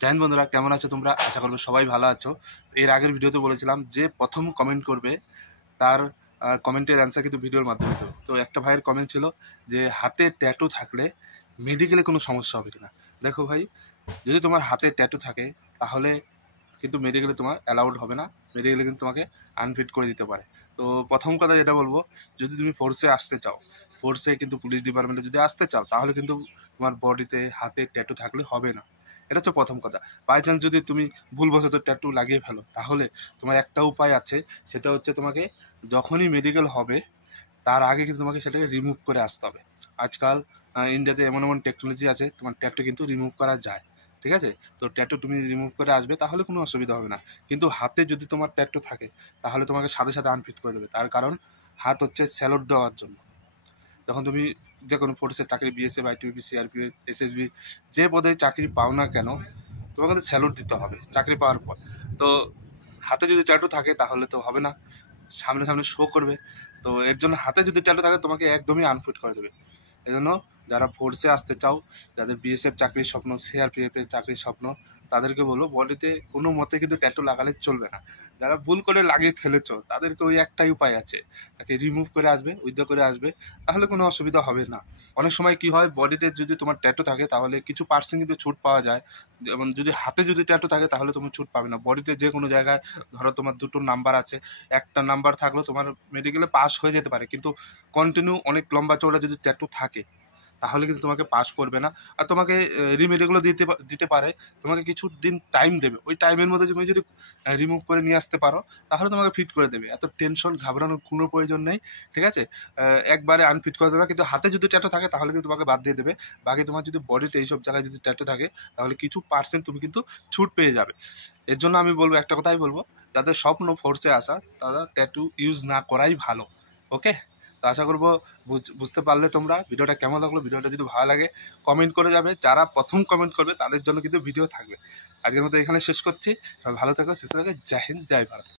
জয় হিন্দ বন্ধুরা, কেমন আছো তোমরা? আশা করবো সবাই ভালো আছো। এর আগের ভিডিওতে বলেছিলাম যে প্রথম কমেন্ট করবে তার কমেন্টের অ্যান্সার কিন্তু ভিডিওর মাধ্যমে দিতে হবে। তো একটা ভাইয়ের কমেন্ট ছিল যে হাতে ট্যাটু থাকলে মেডিকেলে কোনো সমস্যা হবে কিনা। দেখো ভাই, যদি তোমার হাতে ট্যাটু থাকে তাহলে কিন্তু মেডিকেলে তোমার অ্যালাউড হবে না, মেডিকেলে কিন্তু তোমাকে আনফিট করে দিতে পারে। তো প্রথম কথা যেটা বলবো, যদি তুমি ফোর্সে আসতে চাও, ফোর্সে কিন্তু পুলিশ ডিপার্টমেন্টে যদি আসতে চাও, তাহলে কিন্তু তোমার বডিতে হাতে ট্যাটু থাকলে হবে না। এটা হচ্ছে প্রথম কথা। বাই চান্স যদি তুমি ভুলবশত ট্যাটু লাগিয়ে ফেলো, তাহলে তোমার একটা উপায় আছে, সেটা হচ্ছে তোমাকে যখনই মেডিকেল হবে তার আগে কিন্তু তোমাকে সেটাকে রিমুভ করে আসতে হবে। আজকাল ইন্ডিয়াতে এমন এমন টেকনোলজি আছে, তোমার ট্যাটু কিন্তু রিমুভ করা যায়। ঠিক আছে? তো ট্যাটু তুমি রিমুভ করে আসবে, তাহলে কোনো অসুবিধা হবে না। কিন্তু হাতে যদি তোমার ট্যাটু থাকে, তাহলে তোমাকে সাথে সাথে আনফিট করে দেবে। তার কারণ হাত হচ্ছে স্যালুট দেওয়ার জন্য। তখন তুমি যে কোনো ফোর্সের চাকরি, বিএসএফ, আইটিবিপি, সিআরপিএফ, এসএসবি, যে পদে চাকরি পাও না কেন, তোমাকে কিন্তু স্যালুট দিতে হবে চাকরি পাওয়ার পর। তো হাতে যদি ট্যাটু থাকে তাহলে তো হবে না, সামনে সামনে শো করবে। তো এর জন্য হাতে যদি ট্যাটু থাকে তোমাকে একদমই আনফিট করে দেবে। এই জন্য যারা ফোর্সে আসতে চাও, যাদের বিএসএফ চাকরির স্বপ্ন, সিআরপিএফ এর চাকরির স্বপ্ন, তাদেরকে বলবো বডিতে কোনো মতে কিন্তু ট্যাটু লাগালে চলবে না। যারা ভুল করে লাগিয়ে ফেলেছো, তাদেরকে ওই একটাই উপায় আছে, তাকে রিমুভ করে আসবে, উইথড্র করে আসবে, তাহলে কোনো অসুবিধা হবে না। অনেক সময় কি হয়, বডিতে যদি তোমার ট্যাটু থাকে তাহলে কিছু পার্সেন্ট কিন্তু ছুট পাওয়া যায়। যেমন যদি হাতে যদি ট্যাটু থাকে তাহলে তুমি ছুট পাবে না। বডিতে যে কোনো জায়গায়, ধরো তোমার দুটো নাম্বার আছে, একটা নাম্বার থাকলেও তোমার মেডিকেলে পাস হয়ে যেতে পারে, কিন্তু কন্টিনিউ অনেক লম্বা চওড়া যদি ট্যাটু থাকে তাহলে কিন্তু তোমাকে পাস করবে না। আর তোমাকে রিমেডিগুলো দিতে পারে, তোমাকে কিছু দিন টাইম দেবে। ওই টাইমের মধ্যে তুমি যদি রিমুভ করে নিয়ে আসতে পারো, তাহলে তোমাকে ফিট করে দেবে। এত টেনশন ঘাবড়ানোর কোনো প্রয়োজন নেই। ঠিক আছে? একবারে আনফিট করে দেবে। কিন্তু হাতে যদি ট্যাটু থাকে তাহলে কিন্তু তোমাকে বাদ দিয়ে দেবে। বাকি তোমার যদি বডিতে এইসব জায়গায় যদি ট্যাটু থাকে, তাহলে কিছু পার্সেন্ট তুমি কিন্তু ছুট পেয়ে যাবে। এর জন্য আমি বলবো, একটা কথাই বলবো, যাদের স্বপ্ন ফোর্সে আসা, তারা ট্যাটু ইউজ না করাই ভালো। ওকে? তো আশা করবো বুঝতে পারলে তোমরা। ভিডিওটা কেমন লাগলো? ভিডিওটা যদি ভালো লাগে কমেন্ট করে যাবে। যারা প্রথম কমেন্ট করবে তাদের জন্য কিন্তু ভিডিও থাকবে। আজকের মতো এখানে শেষ করছি। সবাই ভালো থাকো, সুস্থ থাকো। জয় হিন্দ, জয় ভারত।